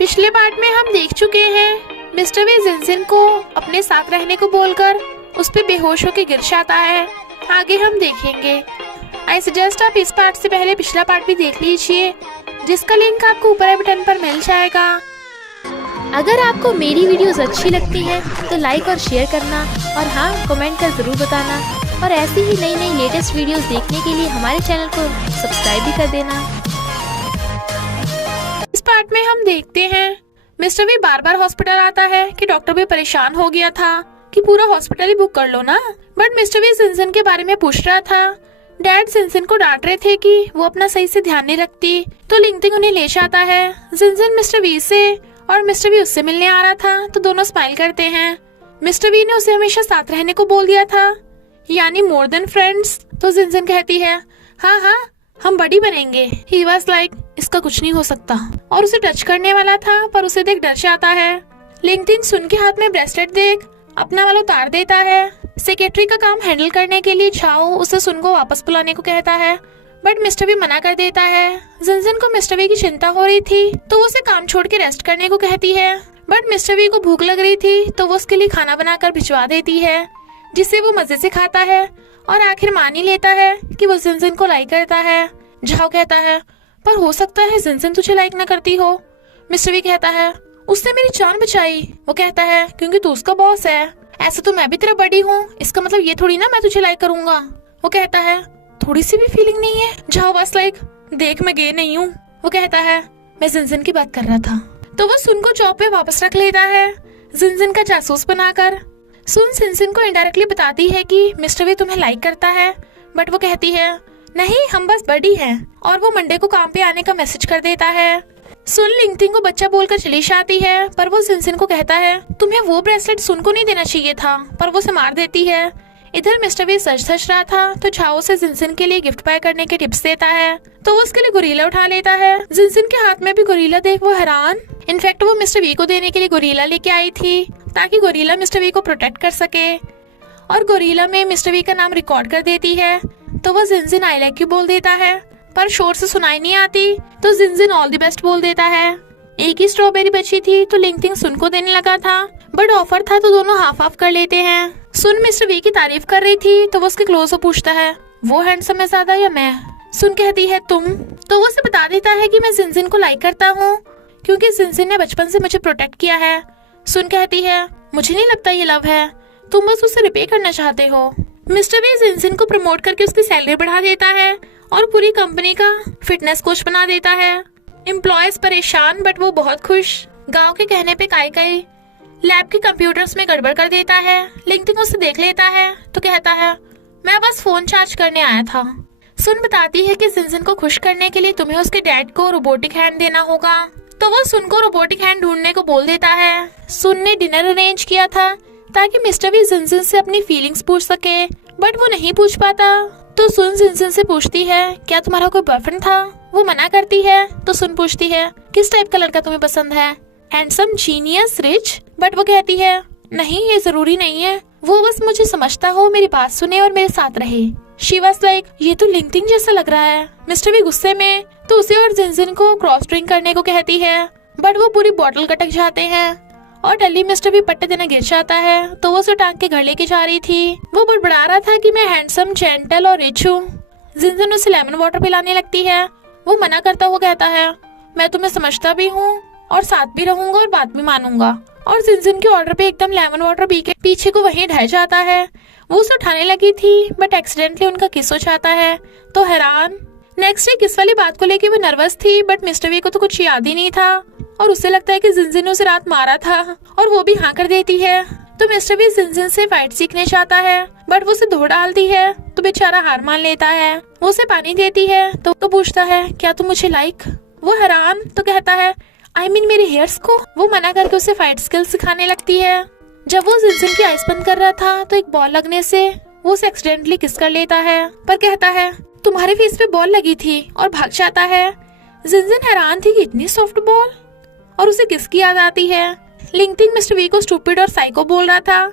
पिछले पार्ट में हम देख चुके हैं मिस्टर वी जिनजिन को अपने साथ रहने को बोलकर उस पे बेहोश होकर गिर जाता है। आगे हम देखेंगे। आई सजेस्ट आप इस पार्ट से पहले पिछला पार्ट भी देख लीजिए, जिसका लिंक आपको ऊपर बटन पर मिल जाएगा। अगर आपको मेरी वीडियोस अच्छी लगती हैं तो लाइक और शेयर करना और हाँ कमेंट कर ज़रूर बताना, और ऐसी ही नई नई लेटेस्ट वीडियोस देखने के लिए हमारे चैनल को सब्सक्राइब भी कर देना। इस पार्ट में हम देखते हैं मिस्टर वी बार बार हॉस्पिटल आता है कि डॉक्टर भी परेशान हो गया था कि पूरा हॉस्पिटल ही बुक कर लो ना, बट मिस्टर वी जिनजिन के बारे में पूछ रहा था। डैड जिनजिन को डांट रहे थे कि वो अपना सही से ध्यान नहीं रखती, तो लिंगटिंग उन्हें ले जाता है। जिनजिन मिस्टर वी से और मिस्टर वी उससे मिलने आ रहा था, तो दोनों स्माइल करते हैं। मिस्टर वी ने उसे हमेशा साथ रहने को बोल दिया था, यानी मोर देन फ्रेंड्स। तो जिनजिन कहती है हाँ हाँ हम बड़ी बनेंगे। ही वाज लाइक इसका कुछ नहीं हो सकता, और उसे टच करने वाला था पर उसे देख डर जाता है। लिंगटिन सुन के हाथ में ब्रेसलेट देख अपना वाला उतार देता है। सेक्रेटरी का काम हैंडल करने के लिए झाओ उसे सुन को वापस बुलाने को कहता है, बट मिस्टर वी मना कर देता है। जिनजिन को मिस्टर वी की चिंता हो रही थी, तो वो उसे काम छोड़ के रेस्ट करने को कहती है, बट मिस्टर वी को भूख लग रही थी, तो वो उसके लिए खाना बनाकर भिजवा देती है, जिसे वो मजे से खाता है और आखिर मान ही लेता है कि वो जिनजिन को लाइक करता है। झाओ कहता है पर हो सकता है जिनजिन तुझे लाइक न करती हो। मिस्टर वी कहता है उसने मेरी जान बचाई। वो कहता है क्योंकि तू उसका बॉस है, ऐसा तो मैं भी तेरा बड़ी हूँ, इसका मतलब ये थोड़ी ना मैं तुझे लाइक करूंगा। वो कहता है थोड़ी सी भी फीलिंग नहीं है। झाओ बस लाइक देख मैं गे नहीं हूँ। वो कहता है मैं जिनजिन की बात कर रहा था। तो वो सुन को जॉब पे वापस रख लेता है, जिनजिन का जासूस बनाकर। सुन जिनजिन को इनडायरेक्टली बताती है कि मिस्टर वी तुम्हें लाइक करता है, बट वो कहती है नहीं हम बस बड़ी हैं, और वो मंडे को काम पे आने का मैसेज कर देता है। सुन लिंगटिंग को बच्चा बोलकर चली जाती है, पर वो जिनजिन को कहता है तुम्हें वो ब्रेसलेट सुन को नहीं देना चाहिए था, पर वो उसे मार देती है। इधर मिस्टर वी सच सच रहा था, तो झाओ से जिनजिन के लिए गिफ्ट बाय करने के टिप्स देता है, तो वो उसके लिए गोरिल्ला उठा लेता है। जिनजिन के हाथ में भी गोरिल्ला देख वो हैरान। इनफैक्ट वो मिस्टर वी को देने के लिए गोरिल्ला लेके आई थी, ताकि गोरिल्ला मिस्टर वी को प्रोटेक्ट कर सके, और गोरिल्ला में मिस्टर वी का नाम रिकॉर्ड कर देती है। तो वो जिनजिन आई लाइक यू बोल देता है, पर शोर से सुनाई नहीं आती, तो जिनजिन ऑल द बेस्ट बोल देता है। एक ही स्ट्रॉबेरी बची थी, तो लिंगटिंग सुन को देने लगा था, बट ऑफर था तो दोनों हाफ हाफ कर लेते हैं। सुन मिस्टर वी की तारीफ कर रही थी, तो वो उसके क्लोज होकर पूछता है वो हैंडसम है ज्यादा या मैं। सुन कहती है तुम। तो वो उसे बता देता है कि मैं जिनजिन को लाइक करता हूँ, क्योंकि जिनजिन ने बचपन से मुझे प्रोटेक्ट किया है। सुन कहती है मुझे नहीं लगता ये लव है, तुम बस उसे रिपे करना चाहते हो। मिस्टर वी जिनजिन को प्रमोट करके उसकी सैलरी बढ़ा देता है और पूरी कंपनी का फिटनेस कोच बना देता है। एम्प्लॉयज परेशान बट वो बहुत खुश। गांव के कहने पे काई लैब के कंप्यूटर्स में गड़बड़ कर देता है। लिंगटिंग उसे देख लेता है, तो कहता है मैं बस फोन चार्ज करने आया था। सुन बताती है कि जिनजिन को खुश करने के लिए तुम्हें उसके डैड को रोबोटिक हैंड देना होगा, तो वो सुन को रोबोटिक हैंड ढूंढने को बोल देता है। सुन ने डिनर अरेंज किया था ताकि मिस्टर वी जिनजिन से अपनी फीलिंग्स पूछ सके, बट वो नहीं पूछ पाता। तो सुन जिनजिन से पूछती है क्या तुम्हारा कोई बॉयफ्रेंड था। वो मना करती है, तो सुन पूछती है किस टाइप का लड़का तुम्हें पसंद है, हैंडसम, जीनियस, रिच। बट वो कहती है नहीं ये जरूरी नहीं है, वो बस मुझे समझता हो, मेरी बात सुने और मेरे साथ रहे। शी वाज लाइक ये तो लिंगटिंग जैसा लग रहा है। मिस्टर वी गुस्से में तो उसे और जिनजिन को क्रॉस ड्रिंक करने को कहती है, बट वो पूरी बोतल कटक जाते हैं और डली मिस्टर भी पट्टे देना गिर जाता है। तो वो उसे टांग के घर लेके जा रही थी। वो बड़बड़ा रहा था कि मैं हैंडसम, जेंटल और रिच हूँ। जिनजिन उसे लेमन वाटर पिलाने लगती है। वो मना करता हुआ कहता है मैं तुम्हें समझता भी हूँ और साथ भी रहूंगा और बात भी मानूंगा, और जिनजिन के ऑर्डर पे एकदम लेमन वाटर पी के पीछे को वहीं ढह जाता है। वो उसे उठाने लगी थी, बट एक्सीडेंटली उनका किस हो जाता है, तो हैरान। नेक्स्ट डे किस वाली बात को लेके वो नर्वस थी, बट मिस्टर वी को तो कुछ याद ही नहीं था, और उसे लगता है कि जिनजिन ने उसे रात मारा था, और वो भी हाँ कर देती है। तो मिस्टर वी जिनजिन से फाइट सीखने चाहता है, बट वो उसे धो डालती है, तो बेचारा हार मान लेता है। वो उसे पानी देती है, तो पूछता है क्या तुम मुझे लाइक। वो हैरान तो कहता है I mean मेरे हेयर्स को। वो मना करके उसे फाइट स्किल सिखाने लगती है। जब वो जिनजिन की आइस बंद कर रहा था, तो एक बॉल लगने से वो उसे एक्सीडेंटली किस कर लेता है, पर कहता है तुम्हारे फेस पे बॉल लगी थी, और भाग जाता है। जिनजिन हैरान थी कि इतनी सॉफ्ट बॉल, और उसे किसकी याद आती है। लिंगटिंग मिस्टर वी को स्टूपिड और साइको बोल रहा था,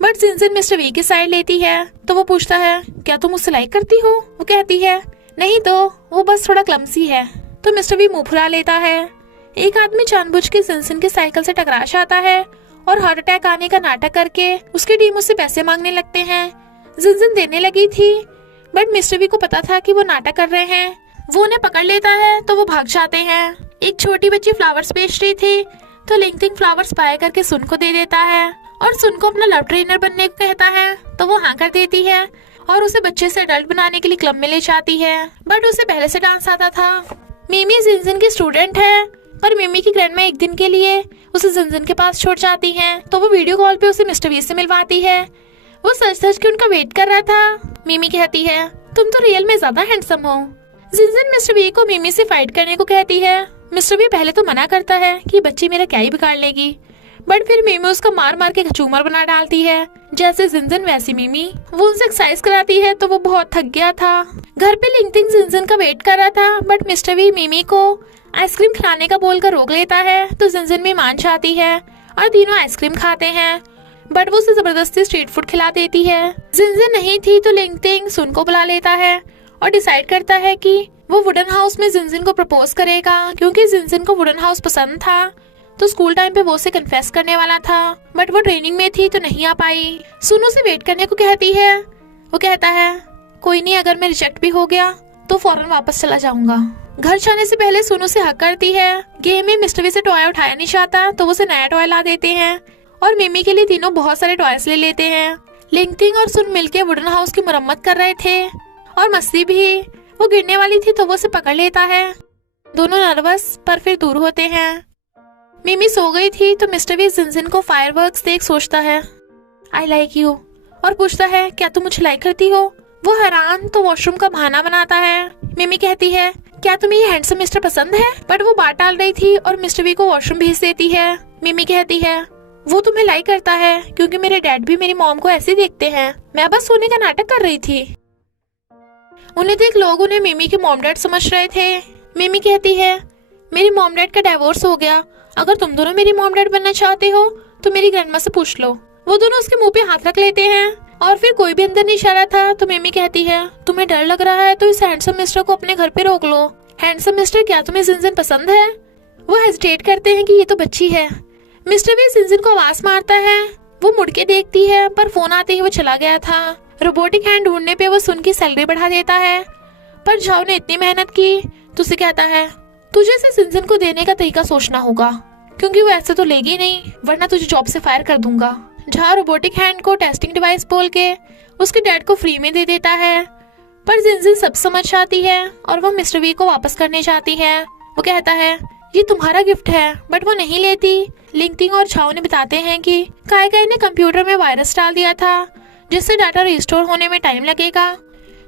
बट जिनजिन मिस्टर वी की साइड लेती है। तो वो पूछता है क्या तुम उससे लाइक करती हो। वो कहती है नहीं, तो वो बस थोड़ा क्लमसी है। तो मिस्टर वी मुंह फुला लेता है। एक आदमी जानबूझ के जिनजिन की साइकिल से टकरा जाता है और हार्ट अटैक आने का नाटक करके उसकी टीम उससे पैसे मांगने लगते हैं। जिनजिन देने लगी थी, बट मिस्टर वी को पता था कि वो नाटक कर रहे हैं। वो उन्हें पकड़ लेता है तो वो भाग जाते हैं। एक छोटी बच्ची फ्लावर्स बेच रही थी तो लिंगटिंग फ्लावर्स बाय करके सुन को दे देता है और सुन को अपना लव ट्रेनर बनने को कहता है तो वो हाँ कर देती है और उसे बच्चे से अडल्ट बनाने के लिए क्लब में ले जाती है। बट उसे पहले से डांस आता था। मिमी जिनजिन की स्टूडेंट है, पर मिमी की ग्रैंडमा एक दिन के लिए उसे जिनजिन के पास छोड़ जाती हैं, तो वो वीडियो कॉल पे उसे मिस्टर वी से मिलवाती है। वो सच सच के उनका वेट कर रहा था। मिमी कहती है तुम तो रियल में ज्यादा हैंडसम हो। जिनजिन मिस्टर वी को मिमी से फाइट करने को कहती है। मिस्टर वी पहले तो मना करता है कि बच्ची मेरा क्या ही बिगाड़ लेगी, बट फिर मिमी उसका मार मार के झूमर बना डालती है। जैसे जिनजिन वैसी मिमी। वो उनसे एक्सरसाइज कराती है तो वो बहुत थक गया था। घर पे लिंगटिंग जिनजिन का वेट कर रहा था, बट मिस्टर वी मिमी को आइसक्रीम खिलाने का बोलकर रोक लेता है तो जिनजिन भी मान जाती है और तीनों आइसक्रीम खाते हैं, बट वो उसे जबरदस्ती स्ट्रीट फूड खिला देती है। जिनजिन नहीं थी तो लिंगटिंग सुन को बुला लेता है और डिसाइड करता है कि वो वुडन हाउस में जिनजिन को प्रपोज करेगा, क्योंकि जिनजिन को वुडन हाउस पसंद था। तो स्कूल टाइम पे वो उसे कन्फेस करने वाला था, बट वो ट्रेनिंग में थी तो नहीं आ पाई। सुनो से वेट करने को कहती है। वो कहता है कोई नहीं, अगर मैं रिजेक्ट भी हो गया तो फौरन वापस चला जाऊंगा। घर जाने से पहले सोनू से हक करती है। गेम में मिस्टर वी से टॉय उठाया नहीं जाता तो वो उसे नया टॉय ला देते हैं और मिमी के लिए तीनों बहुत सारे टॉयज ले लेते हैं। लिंगटिंग और सुन मिलके वुडन हाउस की मरम्मत कर रहे थे और मस्ती भी। वो गिरने वाली थी तो वो उसे पकड़ लेता है। दोनों नर्वस पर फिर दूर होते हैं। मिमी सो गई थी तो मिस्टर वी जिनजिन को फायरवर्क्स देख सोचता है आई लाइक यू और पूछता है क्या तुम मुझे लाइक करती हो। वो हैरान तो वॉशरूम का बहाना बनाता है। मिमी कहती है क्या तुम्हें ये हैंडसम मिस्टर पसंद है, बट वो बात डाल रही थी और मिस्टर वी को वॉशरूम भेज देती है। मिमी कहती है वो तुम्हें लाइक करता है क्योंकि मेरे डैड भी मेरी मॉम को ऐसे देखते हैं, मैं बस सोने का नाटक कर रही थी। उन्हें देख लोग उन्हें मिमी के मॉम डैड समझ रहे थे। मिमी कहती है मेरी मॉम डैड का डिवोर्स हो गया, अगर तुम दोनों मेरी मॉम डैड बनना चाहते हो तो मेरी ग्रैंडमा से पूछ लो। वो दोनों उसके मुंह पे हाथ रख लेते हैं और फिर कोई भी अंदर नहीं जा रहा था तो मिमी कहती है तुम्हें डर लग रहा है तो इस हैंडसम मिस्टर को अपने घर पे रोक लो। हैंडसम मिस्टर क्या तुम्हें जिनजिन पसंद है। वो हेजिटेट करते हैं कि ये तो बच्ची है। मिस्टर वी जिनजिन को आवाज मारता है। वो मुड़ के देखती है पर फोन आते ही वो चला गया था। रोबोटिक हैंड ढूंढने पे वो सुन की सैलरी बढ़ा देता है, पर झाओ ने इतनी मेहनत की तो उसे कहता है तुझे इसे जिनजिन को देने का तरीका सोचना होगा, क्योंकि वो ऐसे तो लेगी नहीं वरना तुझे जॉब से फायर कर दूंगा। जहाँ रोबोटिक हैंड को टेस्टिंग डिवाइस बोल के उसके डैड को फ्री में दे देता है, पर जिनजिन सब समझ जाती है और वो मिस्टर वी को वापस करने जाती है। वो कहता है ये तुम्हारा गिफ्ट है, बट वो नहीं लेती। लिंगटिंग और झाओ ने बताते हैं कि काई ने कंप्यूटर में वायरस डाल दिया था जिससे डाटा रिस्टोर होने में टाइम लगेगा,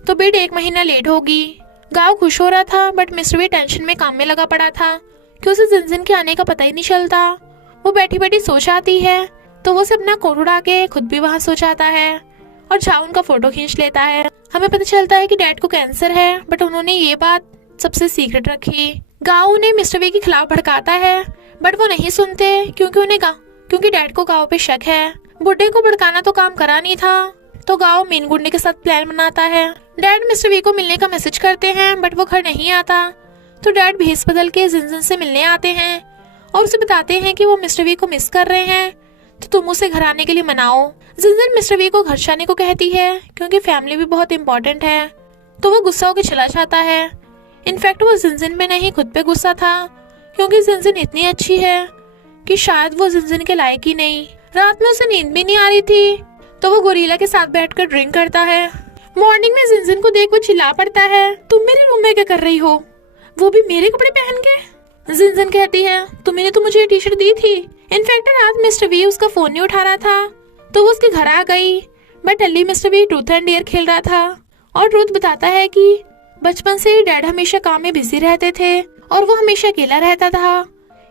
तो बिड 1 महीना लेट होगी। गाँव खुश हो रहा था, बट मिस्टर वी टेंशन में काम में लगा पड़ा था कि उसे जिनजिन के आने का पता ही नहीं चलता। वो बैठी बैठी सो जाती है तो वो उसे अपना कोट उड़ा के खुद भी वहाँ सो जाता है और झाओ उनका फोटो खींच लेता है। हमें पता चलता है कि डैड को कैंसर है, बट उन्होंने ये बात सबसे सीक्रेट रखी। गाँव उन्हें मिस्टर वी के खिलाफ भड़काता है, बट वो नहीं सुनते क्योंकि डैड को गाँव पे शक है। बुड्ढे को भड़काना तो काम करा नहीं था, तो गाँव मीन गुंडे के साथ प्लान बनाता है। डैड मिस्टर वी को मिलने का मैसेज करते हैं, बट वो घर नहीं आता, तो डैड भेस बदल के जिनजिन से मिलने आते हैं और उसे बताते हैं कि वो मिस्टर वी को मिस कर रहे हैं, तो तुम उसे घर आने के लिए मनाओ। जिनजिन मिस्टर वी को घर जाने को कहती है क्योंकि फैमिली भी बहुत इंपॉर्टेंट है, तो वो गुस्सा होकर चला जाता है। इनफैक्ट वो जिनजिन में नहीं खुद पे गुस्सा था, क्योंकि जिनजिन इतनी अच्छी है कि शायद वो जिनजिन के लायक ही नहीं। रात में उसे नींद भी नहीं आ रही थी, तो वो गोरिल्ला के साथ बैठकर ड्रिंक करता है। मॉर्निंग में जिनजिन को देख वो चिल्ला पड़ता है तुम मेरे रूम में क्या कर रही हो, वो भी मेरे कपड़े पहन के। जिनजिन कहती है तुमने तो मुझे ये टी शर्ट दी थी। इनफैक्ट रात मिस्टर वी उसका फोन नहीं उठा रहा था, तो वो उसके घर आ गई, but Ali mister V truth and dare खेल रहा था और ट्रूथ बताता है कि बचपन से ही डैड हमेशा काम में बिजी रहते थे और वो हमेशा अकेला रहता था,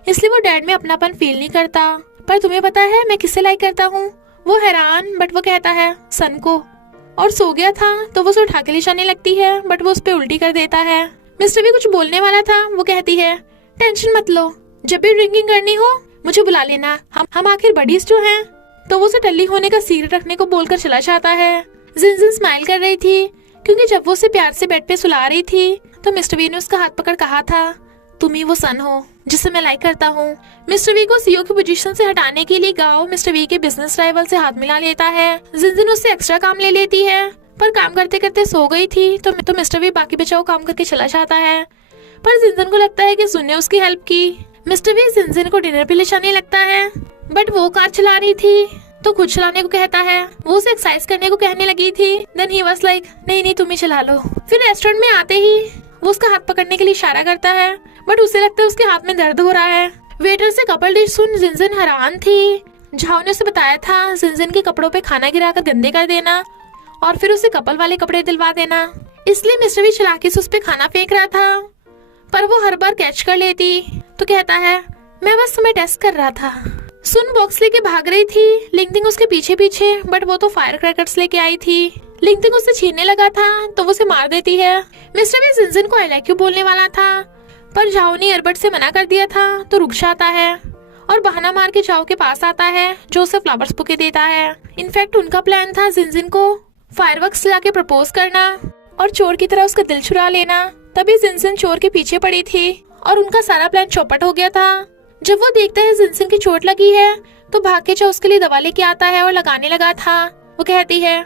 इसलिए वो डैड में अपनापन फील नहीं करता। पर तुम्हें पता है मैं किसे लाइक करता हूँ। वो हैरान, बट वो कहता है सन को, और सो गया था तो वो उसे उठा के ले जाने लगती है, बट वो उस पर उल्टी कर देता है। मिस्टर वी कुछ बोलने वाला था, वो कहती है टेंशन मत लो, जब भी ड्रिंकिंग करनी हो मुझे बुला लेना, हम आखिर बडीज जो हैं। तो वो उसे टल्ली होने का सीक्रेट रखने को बोलकर चला जाता है। जिनजिन स्माइल कर रही थी क्योंकि जब वो उसे प्यार से बेड पे सुला रही थी तो मिस्टर वी ने उसका हाथ पकड़ कहा था तुम ही वो सन हो जिसे मैं लाइक करता हूँ। मिस्टर वी को सीईओ की पोजीशन से हटाने के लिए गाओ मिस्टर वी के बिजनेस राइवल से हाथ मिला लेता है। जिनजिन उससे एक्स्ट्रा काम ले लेती है, पर काम करते करते सो गई थी तो मिस्टर वी बाकी बचाओ काम करके चला जाता है। पर जिनजिन को लगता है कि सुन ने उसकी हेल्प की। मिस्टर वी जिनजिन को डिनर पे ले जाने लगता है, बट वो कार चला रही थी तो खुद चलाने को कहता है। वो उसे एक्सरसाइज करने को कहने लगी थी। देन ही वाज लाइक नहीं तुम ही चला लो। फिर रेस्टोरेंट में आते ही वो उसका हाथ पकड़ने के लिए इशारा करता है, बट उसे लगता है उसके हाथ में दर्द हो रहा है। वेटर से कपल डिश सुन जिनजिन हैरान थी। झाओ ने उसे बताया था जिनजिन के कपड़ों पे खाना गिराकर गंदे कर देना और फिर उसे कपल वाले कपड़े दिलवा देना। इसलिए मिस्टर वी चालाकी से उस पे खाना फेंक रहा था, पर वो हर बार कैच कर लेती तो कहता है मैं बस तुम्हें टेस्ट कर रहा था। सुन बॉक्स लेके भाग रही थी, लिंगटिंग उसके पीछे पीछे, बट वो तो फायर क्रैकर्स लेके आई थी। लिंगटिंग उससे छीनने लगा था तो वो उसे मार देती है। मिस्टर वी जिनजिन को आई लाइक यू बोलने वाला था, पर झाओ ने ईयरबड से मना कर दिया था तो रुक जाता है और बहाना मार के झाओ के पास आता है जो उसे फ्लावर्स बुके देता है। इनफैक्ट उनका प्लान था जिनजिन को फायरवर्क्स ला के प्रपोज करना और चोर की तरह उसका दिल चुरा लेना। तभी जिनजिन चोर के पीछे पड़ी थी और उनका सारा प्लान चौपट हो गया था। जब वो देखता है जिनजिन की चोट लगी है तो भाग के चाओ उसके लिए दवा लेके आता है और लगाने लगा था। वो कहती है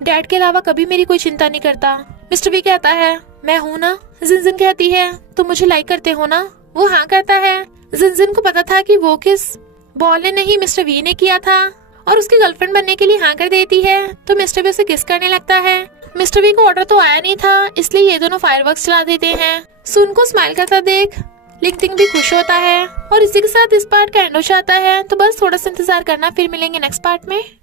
डैड के अलावा कभी मेरी कोई चिंता नहीं करता। मिस्टर वी कहता है मैं हूँ ना। जिनजिन कहती है तुम मुझे लाइक करते हो ना। वो हाँ करता है। जिनजिन को पता था कि वो किस बॉल ने नहीं मिस्टर वी ने किया था और उसकी गर्लफ्रेंड बनने के लिए हाँ कर देती है तो मिस्टर वी उसे किस करने लगता है। मिस्टर वी को ऑर्डर तो आया नहीं था, इसलिए ये दोनों फायरवर्क्स चला देते हैं। सुन को स्माइल करता देख लिंगटिंग भी खुश होता है और इसी के साथ इस पार्ट का एंड हो जाता है। तो बस थोड़ा सा इंतजार करना, फिर मिलेंगे नेक्स्ट पार्ट में।